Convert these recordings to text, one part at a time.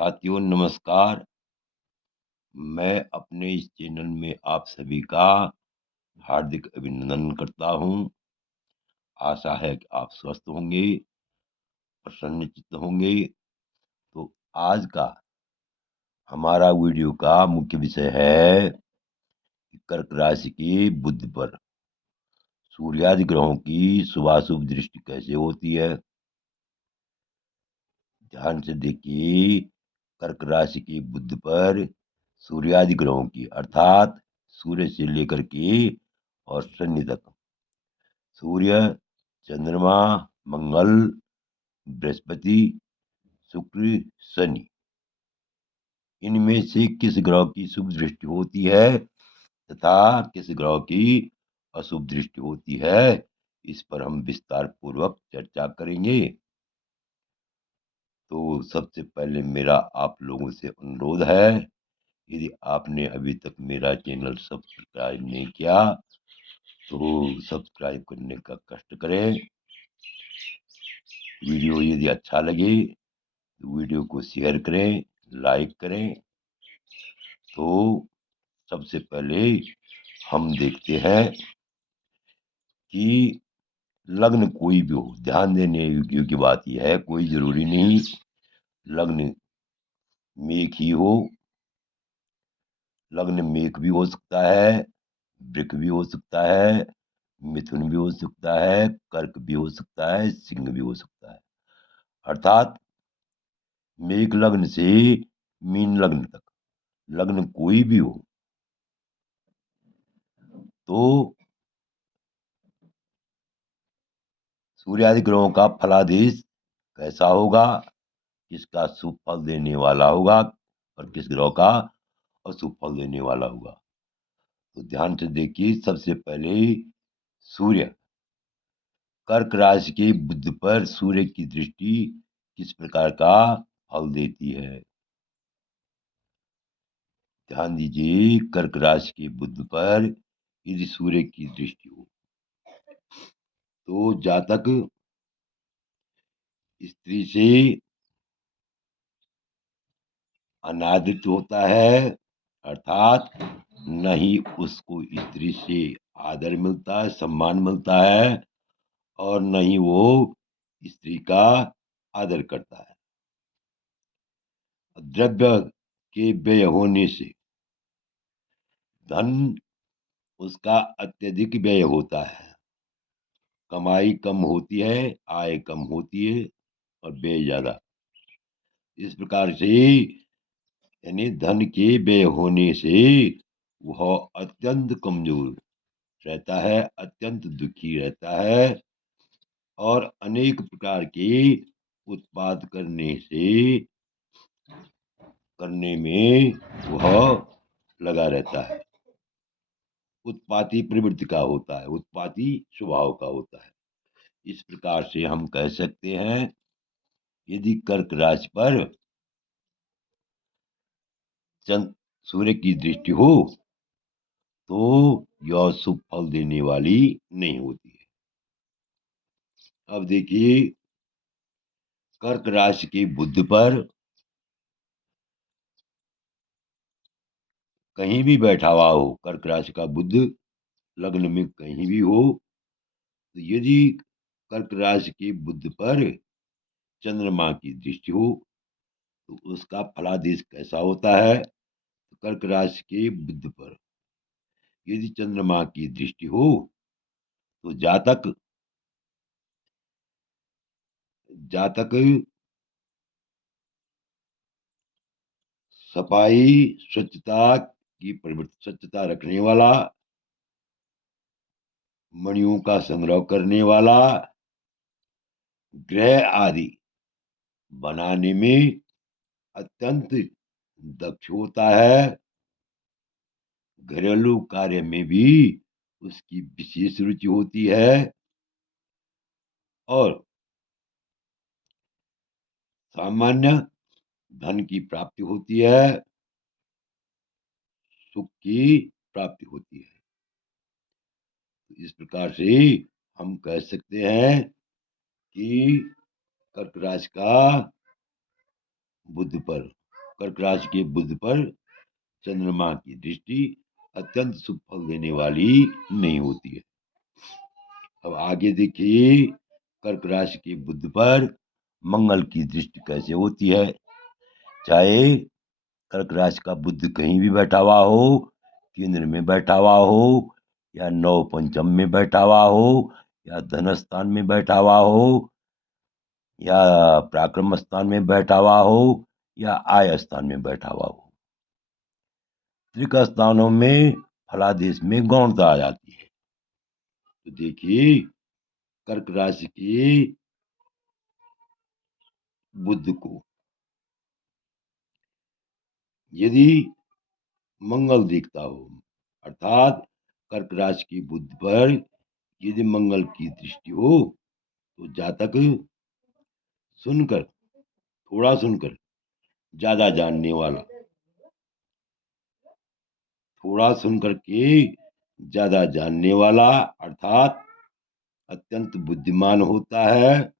साथियों नमस्कार। मैं अपने इस चैनल में आप सभी का हार्दिक अभिनंदन करता हूँ। आशा है कि आप स्वस्थ होंगे, प्रसन्नचित्त होंगे। तो आज का हमारा वीडियो का मुख्य विषय है कि कर्क राशि की बुध पर सूर्यादि ग्रहों की शुभाशुभ दृष्टि कैसे होती है। ध्यान से देखिए, कर्क राशि की बुध पर सूर्यादि ग्रहों की अर्थात सूर्य से लेकर के और शनि तक, सूर्य, चंद्रमा, मंगल, बृहस्पति, शुक्र, शनि, इनमें से किस ग्रह की शुभ दृष्टि होती है तथा किस ग्रह की अशुभ दृष्टि होती है, इस पर हम विस्तार पूर्वक चर्चा करेंगे। तो सबसे पहले मेरा आप लोगों से अनुरोध है, यदि आपने अभी तक मेरा चैनल सब्सक्राइब नहीं किया तो सब्सक्राइब करने का कष्ट करें। वीडियो यदि अच्छा लगे तो वीडियो को शेयर करें, लाइक करें। तो सबसे पहले हम देखते हैं कि लग्न कोई भी हो, ध्यान देने योग्य बात यह है, कोई जरूरी नहीं लग्न मेष ही हो। लग्न मेष भी हो सकता है, वृक भी हो सकता है, मिथुन भी हो सकता है, कर्क भी हो सकता है, सिंह भी हो सकता है। अर्थात मेष लग्न से मीन लग्न तक लग्न कोई भी हो तो सूर्यादि ग्रहों का फलादेश कैसा होगा, किसका शुभ फल देने वाला होगा और किस ग्रह का अशुभ फल देने वाला होगा। तो ध्यान से देखिए, सबसे पहले सूर्य, कर्क राशि के बुध पर सूर्य की दृष्टि किस प्रकार का फल देती है। ध्यान दीजिए, कर्क राशि के बुध पर यदि सूर्य की दृष्टि हो तो जातक स्त्री से अनादृत होता है, अर्थात न ही उसको स्त्री से आदर मिलता है, सम्मान मिलता है, और न ही वो स्त्री का आदर करता है। द्रव्य के व्यय होने से धन उसका अत्यधिक व्यय होता है। कमाई कम होती है, आय कम होती है और व्यय ज्यादा। इस प्रकार से यानी धन के व्यय होने से वह अत्यंत कमजोर रहता है, अत्यंत दुखी रहता है और अनेक प्रकार के उत्पाद करने में वह लगा रहता है। उत्पाती प्रवृत्ति का होता है, उत्पाती स्वभाव का होता है। इस प्रकार से हम कह सकते हैं, यदि कर्क राशि पर चंद सूर्य की दृष्टि हो तो यह शुभ फल देने वाली नहीं होती है। अब देखिए, कर्क राशि के बुध पर कहीं भी बैठा हुआ हो, कर्क राशि का बुध लग्न में कहीं भी हो, तो यदि कर्क राशि के बुध पर चंद्रमा की दृष्टि हो तो उसका फलादेश कैसा होता है। तो कर्क राशि के बुध पर यदि चंद्रमा की दृष्टि हो तो जातक जातक सफाई, स्वच्छता की प्रवृत्ति, स्वच्छता रखने वाला, मणियों का संग्रह करने वाला, ग्रह आदि बनाने में अत्यंत दक्ष होता है। घरेलू कार्य में भी उसकी विशेष रुचि होती है और सामान्य धन की प्राप्ति होती है, सुख की प्राप्ति होती है। तो इस प्रकार से हम कह सकते हैं कि कर्क राशि का बुध पर कर्क राशि के बुध पर चंद्रमा की दृष्टि अत्यंत शुभ फल देने वाली नहीं होती है। अब आगे देखिए, कर्क राशि के बुध पर मंगल की दृष्टि कैसे होती है। चाहे कर्क राशि का बुध कहीं भी बैठा हुआ हो, केंद्र में बैठा हुआ हो, या नव पंचम में बैठा हुआ हो, या धन स्थान में बैठा हुआ हो, या पराक्रम स्थान में बैठा हुआ हो, या आय स्थान में बैठा हुआ हो, त्रिक स्थानों में फलादेश में गौणता आ जाती है। तो देखिए, कर्क राशि के बुध को यदि मंगल दिखता हो, अर्थात कर्क राशि की बुध पर यदि मंगल की दृष्टि हो, तो जातक सुनकर, थोड़ा सुनकर ज्यादा जानने वाला, थोड़ा सुनकर के ज्यादा जानने वाला, अर्थात अत्यंत बुद्धिमान होता है,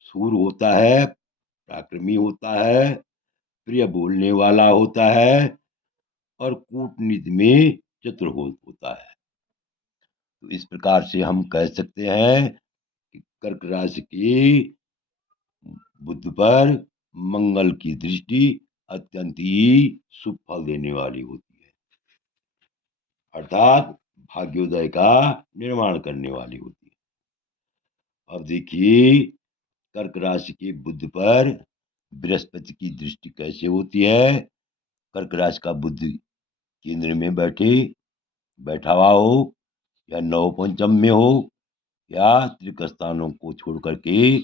सूर होता है, पराक्रमी होता है, प्रिय बोलने वाला होता है, और कूटनीति में चतुर होता है। तो इस प्रकार से हम कह सकते हैं कि कर्क राशि की बुध पर मंगल की दृष्टि अत्यंत ही शुभ फल देने वाली होती है, अर्थात भाग्योदय का निर्माण करने वाली होती है। अब देखिए, कर्क राशि के बुध पर बृहस्पति की दृष्टि कैसे होती है। कर्क राशि का बुध केंद्र में बैठा हुआ हो, या नव पंचम में हो, या त्रिक स्थानों को छोड़ करके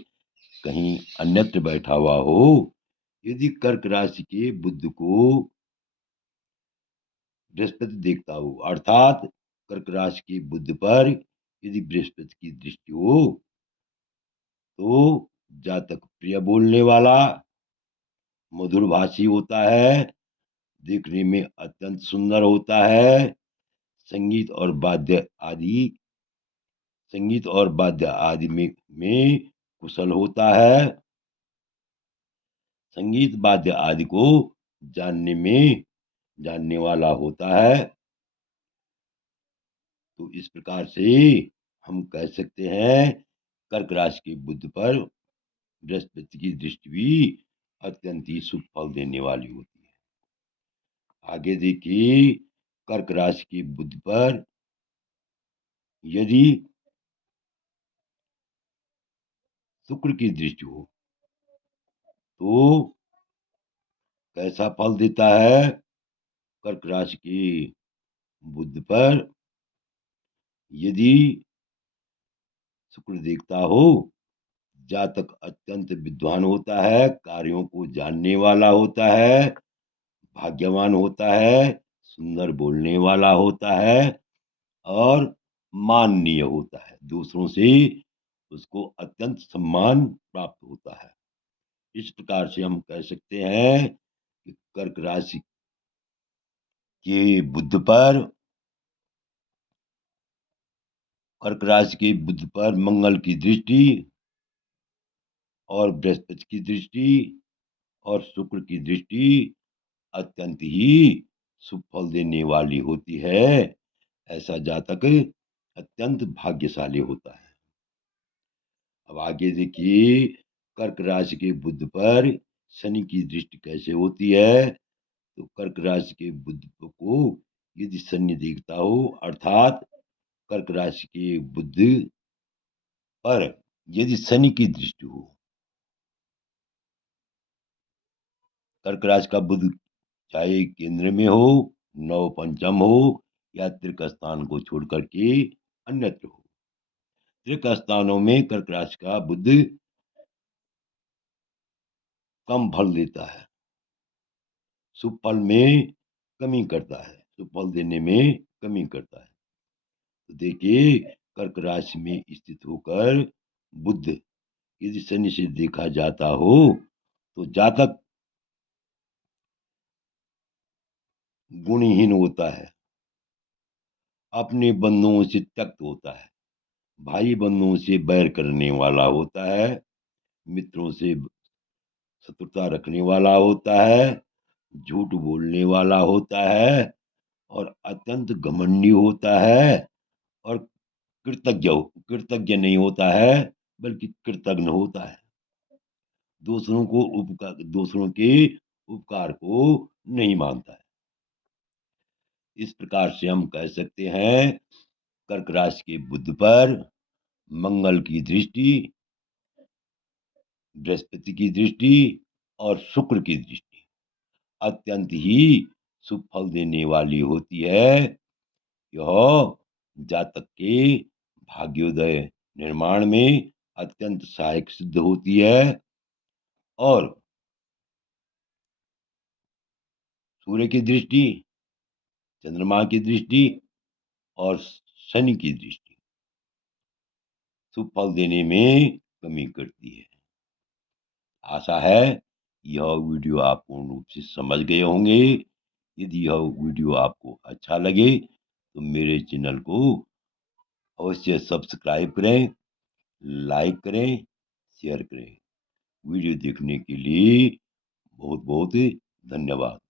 कहीं अन्यत्र बैठा हुआ हो, यदि कर्क राशि के बुध को बृहस्पति देखता हो, अर्थात कर्क राशि के बुध पर यदि बृहस्पति की दृष्टि हो, तो जातक प्रिय बोलने वाला, मधुर भाषी होता है, देखने में अत्यंत सुंदर होता है, संगीत और वाद्य आदि में कुशल होता है, संगीत वाद्य आदि को जानने वाला होता है। तो इस प्रकार से हम कह सकते हैं, कर्क राशि के बुध पर बृहस्पति की दृष्टि भी अत्यंत ही शुभ फल देने वाली होती है। आगे देखिए, कर्क राशि के बुध पर यदि शुक्र की दृष्टि हो, तो कैसा फल देता है। कर्क राशि की बुध पर यदि शुक्र देखता हो, जातक अत्यंत विद्वान होता है, कार्यों को जानने वाला होता है, भाग्यवान होता है, सुंदर बोलने वाला होता है, और माननीय होता है, दूसरों से उसको अत्यंत सम्मान प्राप्त होता है। इस प्रकार से हम कह सकते हैं कि कर्क राशि के बुध पर कर्क राशि के बुध पर मंगल की दृष्टि, और बृहस्पति की दृष्टि, और शुक्र की दृष्टि अत्यंत ही शुभ फल देने वाली होती है। ऐसा जातक अत्यंत भाग्यशाली होता है। अब आगे देखिए, कर्क राशि के बुध पर शनि की दृष्टि कैसे होती है। तो कर्क राशि के बुध को यदि शनि देखता हो, अर्थात कर्क राशि के बुध पर यदि शनि की दृष्टि हो, कर्क राशि का बुध चाहे केंद्र में हो, नव पंचम हो, या त्रिक स्थान को छोड़ करके अन्यत्र हो, त्रिक स्थानों में कर्क राशि का बुध कम फल देता है, शुभ फल में कमी करता है, शुभ फल देने में कमी करता है। तो देखिए, कर्क राशि में स्थित होकर बुध यदि शनि से देखा जाता हो, तो जातक गुणहीन होता है, अपने बंधुओं से त्यक्त होता है, भाई बंधुओं से बैर करने वाला होता है, मित्रों से शत्रुता रखने वाला होता है, झूठ बोलने वाला होता है और अत्यंत घमंडी होता है और कृतज्ञ कृतज्ञ नहीं होता है, बल्कि कृतघ्न होता है। दूसरों के उपकार को नहीं मानता है। इस प्रकार से हम कह सकते हैं, कर्क राशि के बुध पर मंगल की दृष्टि, बृहस्पति की दृष्टि और शुक्र की दृष्टि अत्यंत ही शुभ फल देने वाली होती है। यह जातक के भाग्योदय निर्माण में अत्यंत सहायक सिद्ध होती है और सूर्य की दृष्टि, चंद्रमा की दृष्टि और शनि की दृष्टि शुभ फल देने में कमी करती है। आशा है यह वीडियो आप पूर्ण रूप से समझ गए होंगे। यदि यह वीडियो आपको अच्छा लगे तो मेरे चैनल को अवश्य सब्सक्राइब करें, लाइक करें, शेयर करें। वीडियो देखने के लिए बहुत बहुत धन्यवाद।